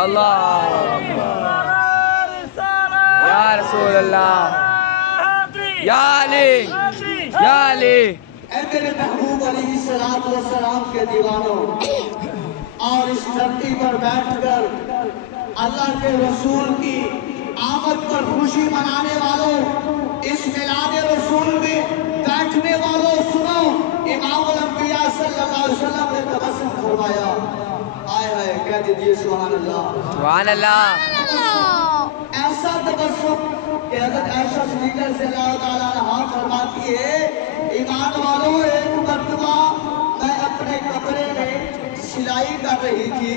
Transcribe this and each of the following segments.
اللہ یا رسول اللہ یا علی یا علی اے میرے محبوب علیہ السلام کے دیوانوں، اور اس دھرتی پر بیٹھ کر اللہ کے رسول کی آمد پر خوشی منانے والوں، اس میلاد رسول میں بیٹھنے والوں، سنو امام الانبیاء صلی اللہ علیہ وسلم نے تبسم فرمایا. آئے ہائے کہہ دیجئے سبحان اللہ. سبحان اللہ. ایسا تبسم کہ حضرت عائشہ صدیقہ سے اللہ تعالیٰ عنہا فرماتی ہے، ایمان والوں ایک مرتبہ میں اپنے کمرے میں سلائی کر رہی تھی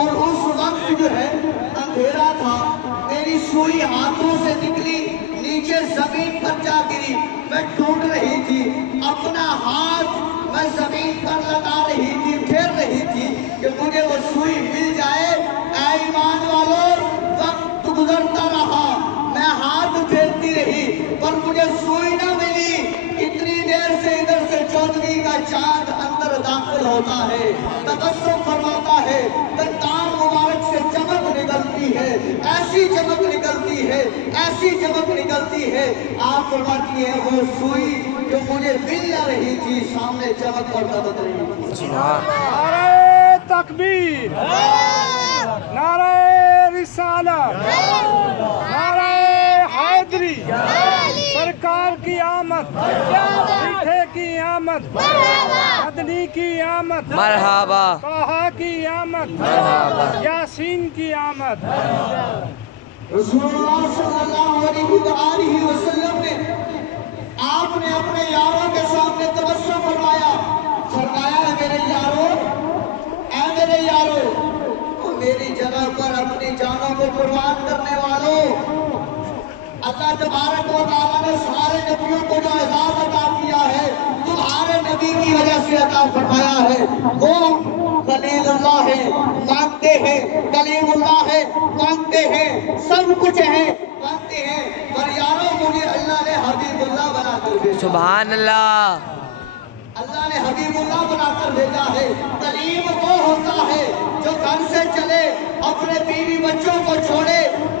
اور اس وقت جو ہے اندھیرا تھا، میری سوئی ہاتھوں سے نکلی، نیچے زمین پر جا گری، میں ڈھونڈ رہی تھی، اپنا ہاتھ میں زمین پر لگا رہی تھی، پھیر رہی تھی کہ مجھے وہ سوئی مل جائے. اے ایمان والوں وقت گزرتا رہا، میں ہاتھ پھیرتی رہی پر مجھے سوئی نہ ملی. اتنی دیر سے ادھر سے چودھویں کا چاند اندر داخل ہوتا ہے، تبسم فرماتا ہے، دندان مبارک سے چمک نکلتی ہے، ایسی چمک نکلتی ہے، ایسی چمک نکلتی ہے. آپ فرماتی ہیں وہ سوئی جو مجھے مل نہ رہی تھی سامنے چمک اور دمک رہی تھی. نعرہ تکبیر، نعرہ رسالت، نعرہ حیدری، سرکار کی آمد، میٹھے کی آمد، مدنی کی آمد، مرحبا طٰہٰ کی آمد، مرحبا. یاسین کی آمد. رسول اللہ صلی اللہ علیہ وسلم نے آپ نے اپنے یاروں کے سامنے تبسم فرمایا، فرمایا اے میرے یاروں، اے میرے یاروں، میری جگہ پر اپنی جانوں کو قربان کرنے والوں، اللہ تبارک و تعالیٰ نے سارے نبیوں کو جو اعزاز عطا کیا ہے تمہارے نبی کی وجہ سے عطا فرمایا ہے. وہ خلیل اللہ ہے، مانتے ہیں، کلیم اللہ ہے، مانتے ہیں، سب کچھ ہے، مانتے ہیں، پر یاروں مجھے اللہ نے حبیب اللہ بنا کر بھیجا. سبحان اللہ. اللہ نے حبیب اللہ بنا کر بھیجا ہے. کلیم وہ ہوتا ہے جو گھر سے چلے، اپنے بیوی بچوں کو چھوڑے،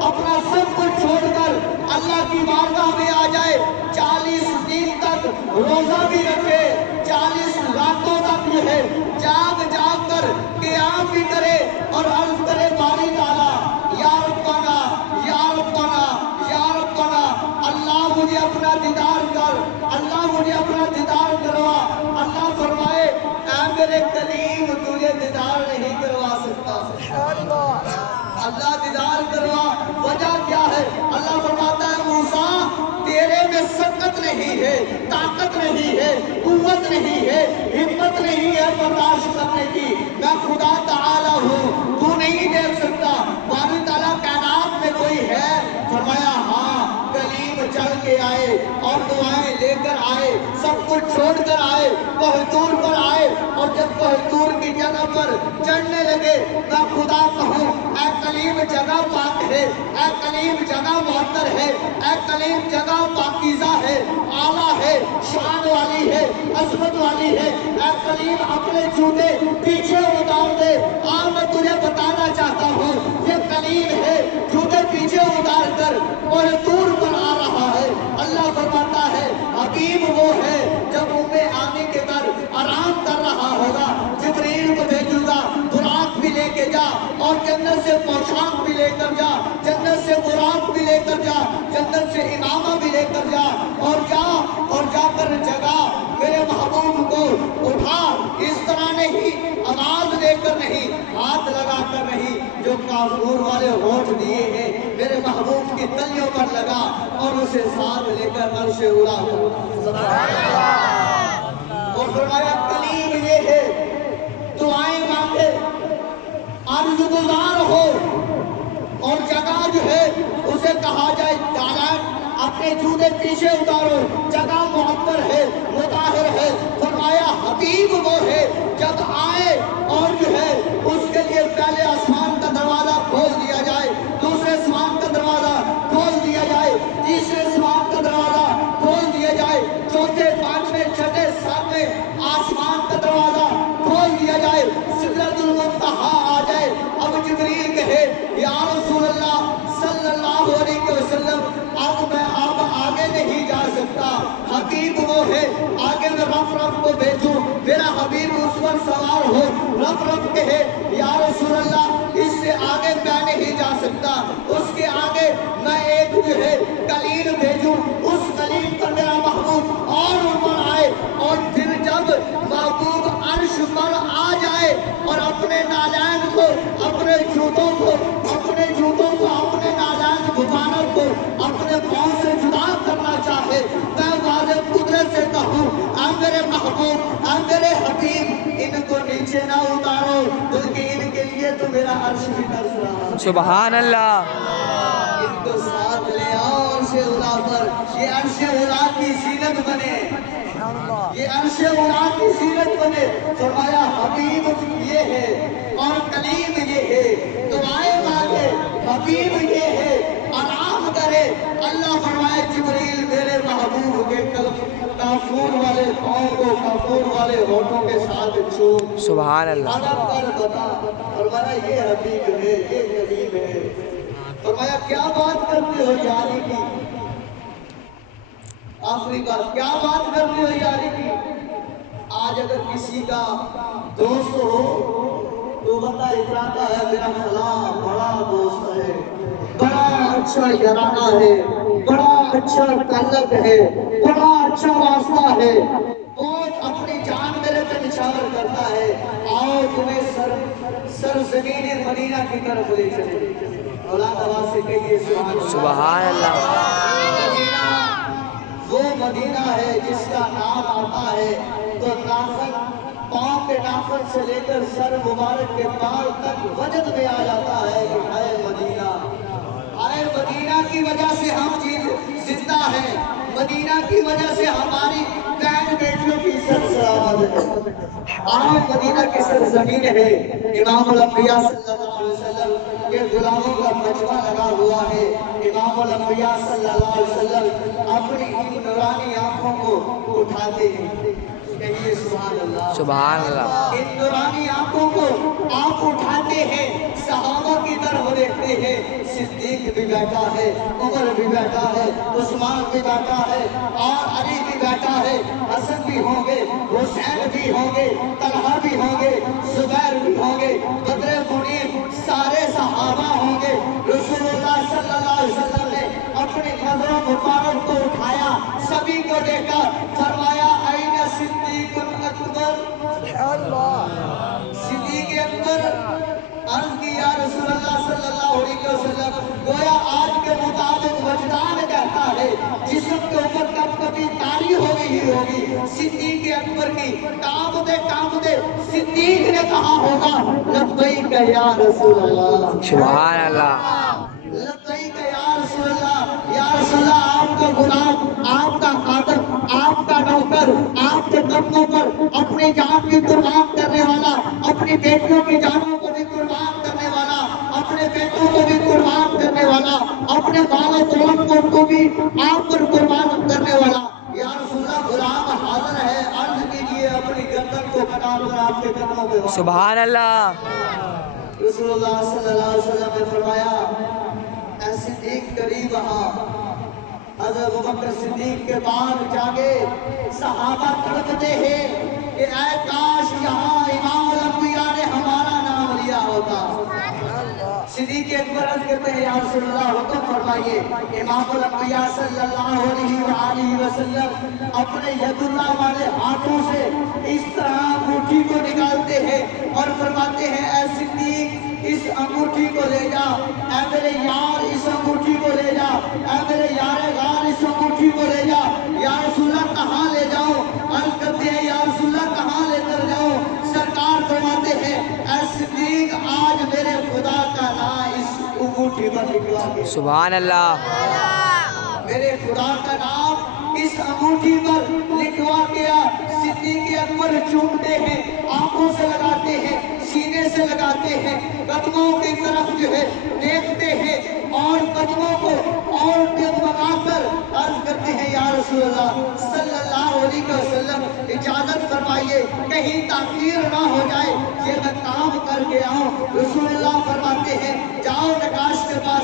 اپنا سب کچھ چھوڑ کر اللہ کی بارگاہ میں آ جائے، 40 دن تک روزہ بھی رکھے، 40 راتوں تک جو ہے جاگ جاگ کر قیام بھی کرے اور عرض کرے باری تعالیٰ یا ربنا یا ربنا یا ربنا، اللہ مجھے اپنا دیدار کر، اللہ مجھے اپنا دیدار کروا. اللہ فرمائے اے میرے کلیم تجھے دیدار نہیں کروا سکتا. اللہ دیدار کروا. وجہ کیا ہے؟ اللہ فرماتا ہے موسیٰ تیرے میں سکت نہیں ہے، طاقت نہیں ہے، قوت نہیں ہے، ہمت نہیں ہے برداشت کرنے کی. میں خدا تعالیٰ ہوں، تو نہیں دیکھ سکتا. باری تعالیٰ کائنات میں کوئی ہے؟ فرمایا ہاں. کلیم چل کے آئے اور دعائیں لے کر آئے، سب کچھ چھوڑ کر آئے، کوہ طور پر آئے، اور جب کوہ طور کی جگہ پر چڑھنے لگے میں خدا کہوں اے کلیم جگہ پاک ہے، اے کلیم جگہ معطر ہے، اے کلیم جگہ پاکیزہ ہے، اعلیٰ ہے، شان والی ہے، عظمت والی ہے. اے کلیم اپنے جوتے پیچھے اتار دے. میں تجھے بتانا چاہتا ہوں یہ کلیم ہے، جوتے پیچھے اتار کر کوہ طور پر آ رہا ہے. اللہ فرماتا ہے حبیب وہ ہے جب آنے کے گھر آرام کر رہا ہوگا جبریل کو بھیجوں گا، براق بھی لے کے جا اور جنت سے پوشاک بھی لے کر جا، جنت سے براق بھی لے کر جا، جنت سے امامہ بھی لے کر جا، اور جا کر جگہ میرے محبوب کو اٹھا. اس طرح نہیں، آواز لے کر نہیں، ہاتھ لگا کر نہیں، جو کافور والے ہونٹ دیے ہیں میرے محبوب کی تلیوں پر لگا اور اسے ساتھ لے کر عرش اڑا. اور فرمایا کلیم یہ ہے دعائیں مانگے، عرض گزار ہو، اور جگہ جو ہے اسے کہا جائے تعالیٰ اپنے جوتے پیچھے اتارو، جگہ معطر ہے، مطہر ہے. فرمایا حبیب وہ ہے جب آئے اور جو ہے اس کے لیے پہلے آسمان کا دروازہ کھول دیا جائے، دوسرے آسمان کا دروازہ کھول دیا جائے، تیسرے آسمان کا دروازہ کھول دیا جائے، چوتھے، پانچویں، چھٹے، ساتویں آسمان کا دروازہ کھول دیا جائے، سدرۃ المنتہا آ جائے. اب جبریل کہے کہے یا رسول اللہ صلی اللہ علیہ وسلم اب میں آگے نہیں جا سکتا، حبیب وہ ہے آگے میں رف رف کو بھیجوں، میرا حبیب اس پر سوار ہو، رف رف کہے یا رسول اللہ اس سے آگے میں نہیں جا سکتا، اس کے آگے میں ایک جو ہے کلیل بھیجوں، اس کلیل پر میرا محبوب اور اوپر آئے، اور پھر جب محبوب عرش پر آ جائے اور اپنے نالین کو اپنے جوتوں کو اپنے نالین مبارک کو اپنے پاؤں سے جدا کرنا چاہے، میں واضح قدرت سے کہوں اے میرے محبوب اے میرے حبیب ان کو نیچے نہ اتارو، بلکہ ان کے لیے تو میرا عرش بھی ترس رہا ہے، سبحان اللہ، ان کو ساتھ لے آؤ عرش اولا پر، یہ عرش اولا کی زینت بنے، یہ عرش اولا کی زینت بنے۔ فرمایا حبیب یہ ہے اور کلیم یہ ہے، دعائیں مانگے حبیب یہ ہے، آرام کرے، اللہ فرمائے جبریل میرے محبوب کے کافور والے پاؤں کو کافور والے ہونٹوں کے ساتھ چھو، سبحان اللہ، ادب کر بتا، فرمایا یہ حبیب ہے یہ کلیم ہے، فرمایا کیا بات کرتے ہو یاری کی، آخری بات کیا بات کرتے ہو یاری کی، آج اگر کسی کا دوست ہو تو بندہ اتراتا ہے میرا فلاں بڑا دوست ہے، بڑا اچھا یارانہ ہے، بڑا اچھا تعلق ہے، بڑا اچھا واسطہ ہے، بہت اپنی جان میرے پہ نچھاور کرتا ہے، آؤ تمہیں سرزمین مدینہ کی طرف لے چلے، اولاد آواز سے کہیے سبحان اللہ، مدینہ وہ مدینہ ہے جس کا نام آتا ہے تو ناخن پاؤں کے ناخن سے لے کر سر مبارک کے بال تک وجد میں آ جاتا ہے کہ اے مدینہ، اے مدینہ کی وجہ سے ہم زندہ ہیں، مدینہ کی وجہ سے ہماری بہن بیٹیوں کی سر سلامت ہے، آؤ مدینہ کی سرزمین ہے، امام الانبیاء صلی اللہ علیہ وسلم کے غلاموں کا مجمع لگا ہوا ہے، امام الانبیاء صلی اللہ علیہ وسلم اپنی ان نورانی آنکھوں کو اٹھاتے ہیں، کہیے سبحان اللہ، سبحان اللہ، ان نورانی آنکھوں کو آپ اٹھاتے ہیں، صحابہ کی طرف دیکھتے ہیں، صدیق بھی بیٹھا ہے، عمر بھی بیٹھا ہے، عثمان بھی بیٹھا ہے، اور علی بھی بیٹھا ہے، حسن بھی ہوں گے، حسین بھی ہوں گے، طلحہ بھی ہوں گے، زبیر بھی ہوں گے، بدر منیر سارے صحابہ ہوں گے، رسول اللہ صلی اللہ علیہ وسلم نے اپنی نظروں مبارک کو اٹھایا، سبھی کو دیکھا، فرمایا این صدیق اکبر، صدیق اکبر، عرض کی یا رسول اللہ صلی اللہ علیہ وسلم، گویا آج کے مطابق وجدان کہتا ہے جسم کے اوپر کب کبھی تاری ہو گئی ہوگی، صدیق اکبر کی کام دے صدیق نے کہا ہوگا لبیک یا رسول اللہ، سبحان اللہ، لبیک یا رسول اللہ، یا رسول اللہ آپ کا غلام، آپ کا خادم، آپ کا نوکر، آپ کے قدموں پر اپنی جان کی قربان کرنے والا، اپنی بیٹیوں کی جانوں کو بھی قربان کرنے والا، اپنے بیٹوں کو بھی قربان کرنے والا، اپنے مال و دولت کو بھی آپ پر قربان کرنے والا، یا رسول اللہ غلام حاضر ہے، عرض کیجئے اپنی گردن کو کٹا کر آپ کے قدموں پہ وقت۔ سبحان اللہ، رسول اللہ صلی اللہ علیہ وسلم نے فرمایا اے صدیق قریب آ، حضرت ابوبکر صدیق کے بعد جاگے، صحابہ تڑپتے ہیں کہ اے کاش یہاں امام الانبیاء نے ہمارا نام لیا ہوتا، صدیق اکبر عرض کرتے ہیں یا رسول اللہ حکم فرمائیے، امام الانبیاء صلی اللہ علیہ وآلہ وسلم اپنے ید اللہ والے ہاتھوں سے اس طرح انگوٹھی کو نکالتے ہیں اور فرماتے ہیں اے صدیق اس انگوٹھی کو لے جا، اے میرے یار اس انگوٹھی کو لے جا، اے میرے یار غار اس انگوٹھی کو لے جا، یا رسول اللہ کہاں لے جاؤ، عرض کرتے ہیں یا رسول اللہ کہاں لے کر جاؤ، سرکار فرماتے ہیں اے صدیق آج میرے خدا کا نام اس انگوٹھی پر لکھوا کے، سبحان اللہ، میرے خدا کا نام اس انگوٹھی پر لکھوا گیا، صدیق اکبر چومتے ہیں، آنکھوں سے لگاتے ہیں، سینے سے لگاتے ہیں، قدموں کی طرف جو ہے دیکھتے ہیں اور قدموں کو اور ڈگمگا کر عرض کرتے ہیں یا رسول اللہ صلی اللہ علیہ وسلم اجازت فرمائیے کہیں تاخیر نہ ہو جائے، یہ میں کام کر کے آؤں، رسول اللہ فرماتے ہیں جا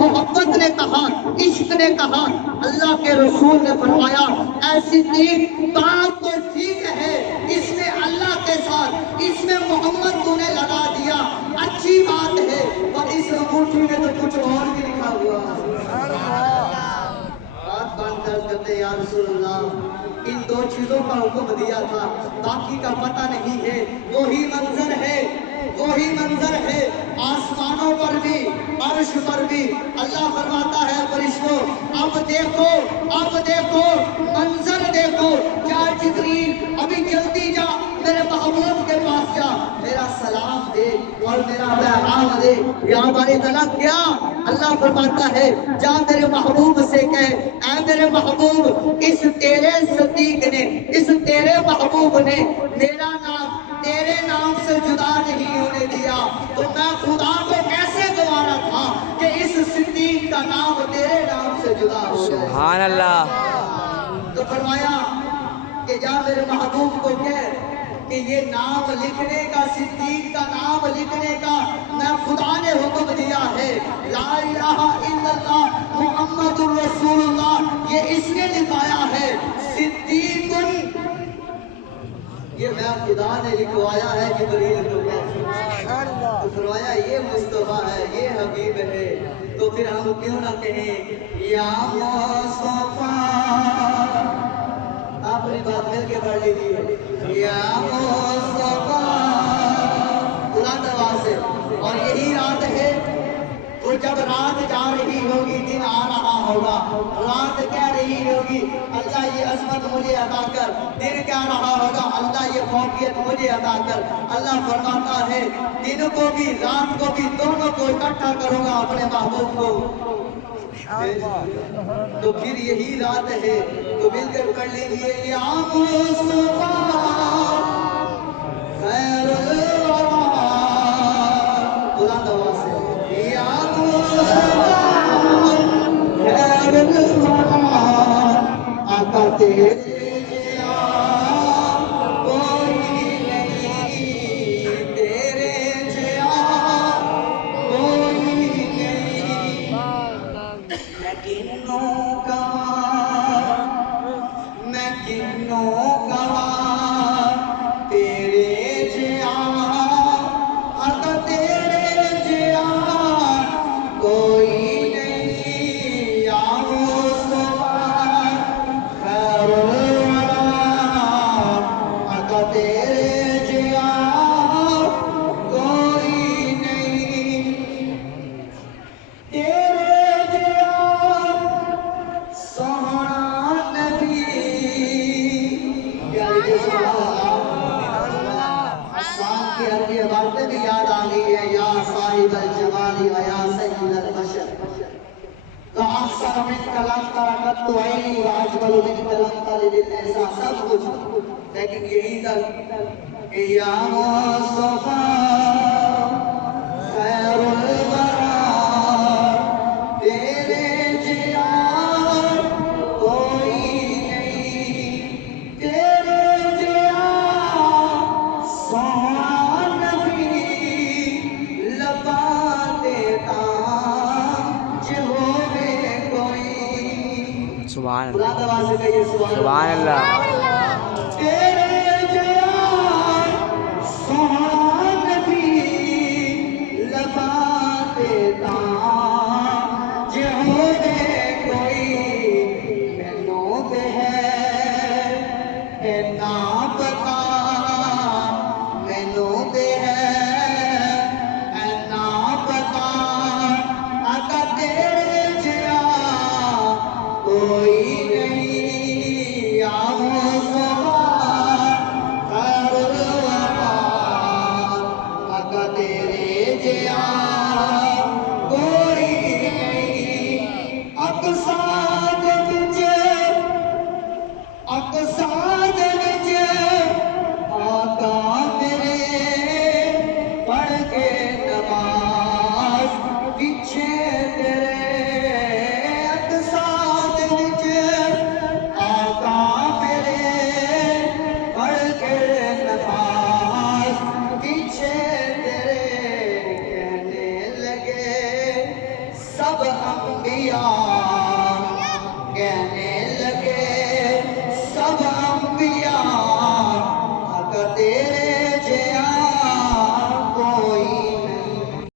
محبت نے کہا، عشق نے کہا، اللہ کے رسول نے فرمایا اے صدیق بات تو ٹھیک ہے، اس میں اللہ کے ساتھ اس میں محمد تو نے لگا دیا، اچھی بات ہے، پر اس انگوٹھی میں تو کچھ اور بھی لکھا ہوا ہے۔ بات بند کر کرتے یا رسول اللہ، ان دو چیزوں کا حکم دیا تھا، باقی کا پتہ نہیں ہے۔ وہی منظر ہے، وہی منظر ہے آسمانوں پر بھی، عرش پر بھی۔ اللہ فرماتا ہے فرشتوں اب دیکھو، اب دیکھو، منظر دیکھو۔ جا جبریل ابھی جلدی جا، میرے محبوب کے پاس جا، میرا سلام دے اور میرا پیغام دے۔ یا ہماری طلب کیا؟ اللہ فرماتا ہے جا میرے محبوب سے کہے اے میرے محبوب، اس تیرے صدیق نے، اس تیرے محبوب نے میرا نام تیرے نام سے جدا نہیں ہونے دیا، تو میں خدا کو کیسے گوارا تھا کہ اس صدیق کا نام تیرے نام سے جدا ہو جائے۔ سبحان اللہ۔ تو فرمایا کہ جا میرے محبوب کو کہہ کہ یہ نام لکھنے کا، صدیق کا نام لکھنے کا میں خدا نے حکم دیا ہے۔ لا الہ الا اللہ محمد الرسول اللہ، یہ اس نے لکھایا ہے۔ صدیق یہ میں خدا نے لکھوایا ہے جبریل کو کہہ۔ تو فرمایا یہ مصطفیٰ ہے، یہ حبیب ہے، تو پھر ہم کیوں نہ کہیں یا مصطفیٰ؟ آپ نے بات مل کے پڑھ لیجیے یا مصطفیٰ بلند آواز سے۔ اور یہی رات ہے، تو جب رات جا رہی ہوگی دن آ رہا ہوگا، رات کہہ رہی ہوگی اللہ یہ عظمت مجھے عطا کر، دن کہہ رہا ہوگا اللہ یہ فوقیت مجھے عطا کر۔ اللہ فرماتا ہے دن کو بھی رات کو بھی دونوں کو اکٹھا کروں گا اپنے محبوب کو۔ تو پھر یہی رات ہے، تو مل کر پڑھ لیجیے یا مصطفیٰ خیر الورا، بلند آواز سے یا مصطفیٰ خیر الورا، آقا تیرے جیسا کوئی نہیں، تیرے جیسا کوئی نہیں۔ میں کنوں گواہ تیرے جیا، آقا تیرے جیا کوئی نہیں، یا مصطفیٰ خیر الورا، آقا تیرے جیا کوئی نہیں، تیرے جیا سونا نبی۔ آسمان کی عربی عبارتیں بھی یاد آ گئی ہے، یا صاحب الجمال و یا سید البشر، احسن من کلام ترکت تو عینی و اجمل من کلام طالب النساء، سب کچھ، لیکن یہی تک کہ یا مصطفیٰ خیر الورا، تیرے جیا کوئی نہیں، تیرے جیا سونا نبی، لبا دیتا جو ہوئے کوئی۔ سبحان اللہ۔ بلند آواز سے کہیے سبحان اللہ۔